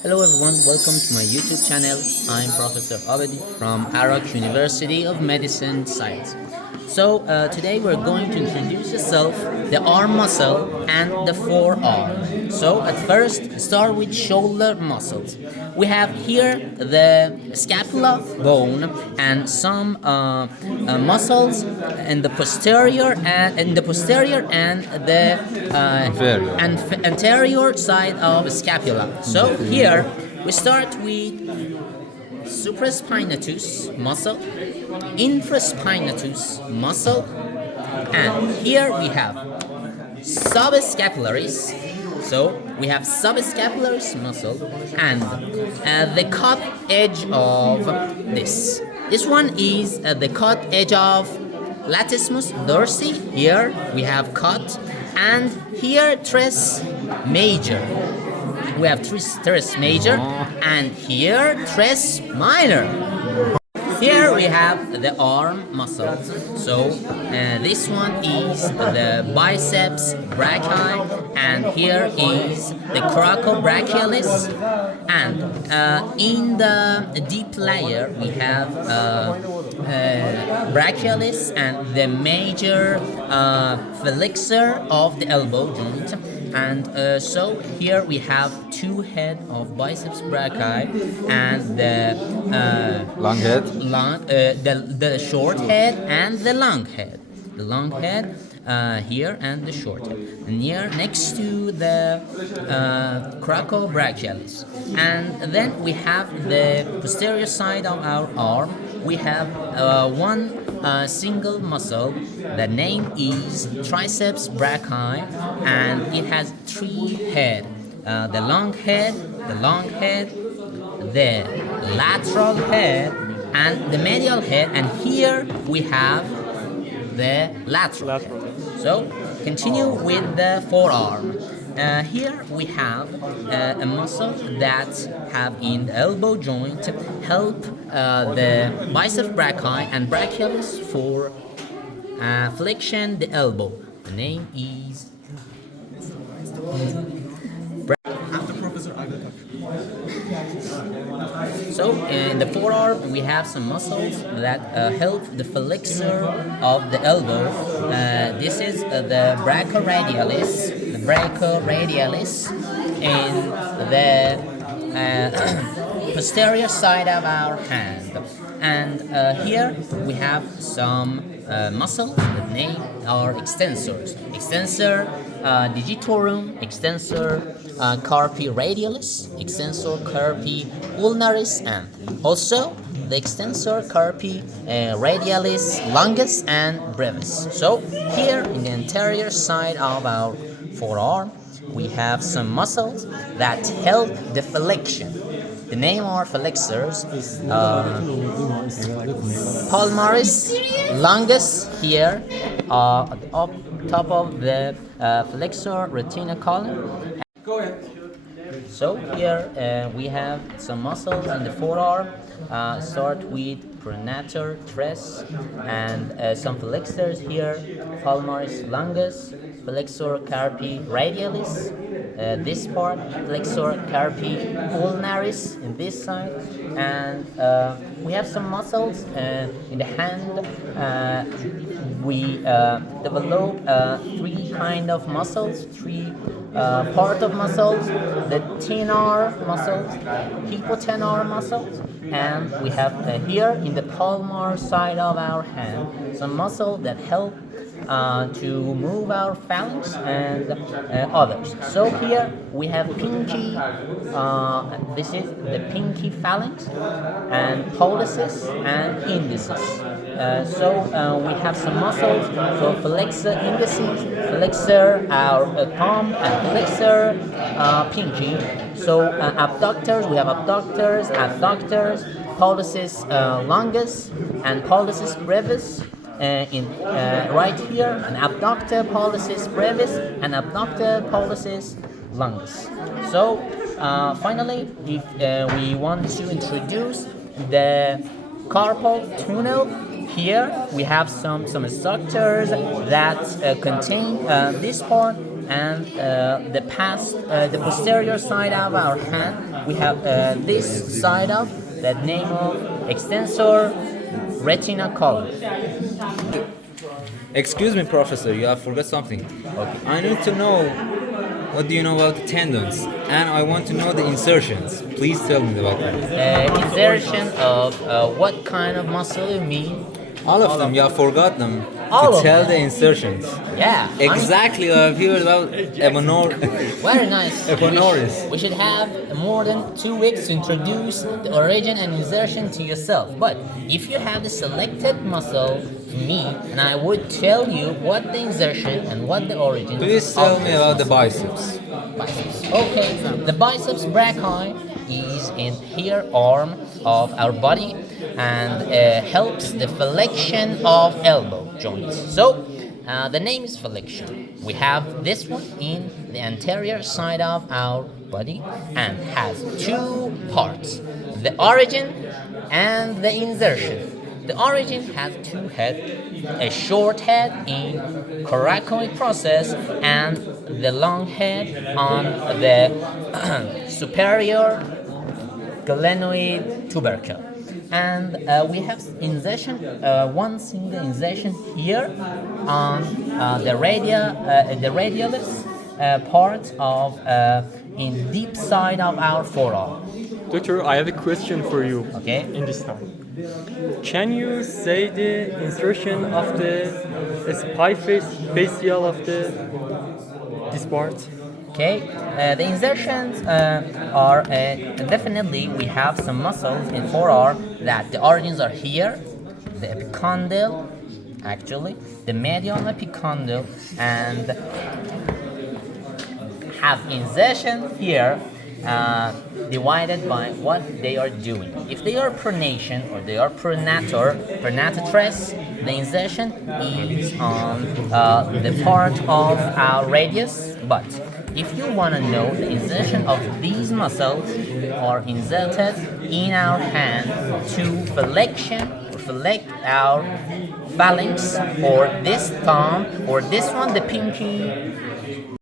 Hello everyone, welcome to my YouTube channel. I'm Professor Abedi from Arak University of Medicine Science. Today we're going to introduce yourself, the arm muscle and the forearm. So at first start with shoulder muscles. We have here the scapula bone and some muscles in the posterior and the Inferior. anterior side of scapula. So here we start with supraspinatus muscle, infraspinatus muscle, and here we have subscapularis. So we have subscapularis muscle and the cut edge of this. This one is the cut edge of latissimus dorsi. Here we have cut, and here tres major. We have tres major, and here tres minor. Here we have the arm muscle. So this one is the biceps brachii, and here is the coracobrachialis. And in the deep layer we have brachialis and the major flexor of the elbow joint. And so here we have two head of biceps brachii and the Long head. the short head and the long head. The long head here and the short head. Near next to the coracobrachialis. And then we have the posterior side of our arm. We have one single muscle. The name is triceps brachii, and it has three head. The long head, the lateral head, and the medial head. And here we have the lateral. So continue with the forearm. Here we have a muscle that have in the elbow joint help the biceps brachii and brachialis for flexion the elbow. The name is So in the forearm we have some muscles that help the flexor of the elbow. This is the brachioradialis, in the posterior side of our hand. And here we have some muscles that name are extensors. Extensor digitorum, extensor carpi radialis, extensor carpi ulnaris, and also the extensor carpi radialis longus and brevis. So here in the anterior side of our forearm we have some muscles that help the flexion. The name are flexors, palmaris, longus here at the up top of the flexor retina column. Go ahead. So here we have some muscles in the forearm. Start with pronator tres and some flexors here, palmaris longus, flexor carpi radialis, this part, flexor carpi ulnaris in this side, and we have some muscles in the hand. We develop three kind of muscles, three part of muscles: the tenar muscles, hypotenar muscles, and we have here in the palmar side of our hand some muscles that help to move our phalanx and others. So here we have pinky, this is the pinky phalanx, and pollicis and indicis. We have some muscles for flexor indicis, flexor our thumb, and flexor pinky. So abductors, we have abductors, adductors, pollicis longus and pollicis brevis. Right here, an abductor pollicis brevis and abductor pollicis longus. So finally, if we want to introduce the carpal tunnel, here we have some structures that contain this part and the posterior side of our hand. We have this side of that name of extensor retina column. Excuse me, professor, you have forgot something. Okay. I need to know what do you know about the tendons, and I want to know the insertions. Please tell me about that. Insertion of what kind of muscle you mean? All of them, you have forgot them All to of tell them. the insertions. Yeah. Exactly, I have heard about Very nice. Eponoris. We should have more than 2 weeks to introduce the origin and insertion to yourself. But if you have the selected muscle to me, and I would tell you what the insertion and what the origin. Please tell of me this about the muscle. biceps. Biceps. Okay, the biceps brachii is in here arm of our body and helps the flexion of elbow joints. So the name is flexion. We have this one in the anterior side of our body and has 2 parts: the origin and the insertion. The origin has 2 heads, a short head in coracoid process and the long head on the superior glenoid tubercle. And we have insertion, one single insertion here on the radialis part of in deep side of our forearm. Doctor, I have a question for you. Okay. In this time, can you say the insertion of the facial of this part? Okay, the insertions are definitely we have some muscles in forearm that the origins are here, the epicondyle, actually, the medial epicondyle, and have insertion here divided by what they are doing. If they are pronation or they are pronator, the insertion is on the part of our radius, but if you want to know the insertion of these muscles are inserted in our hand to flex our phalanx or this thumb or this one, the pinky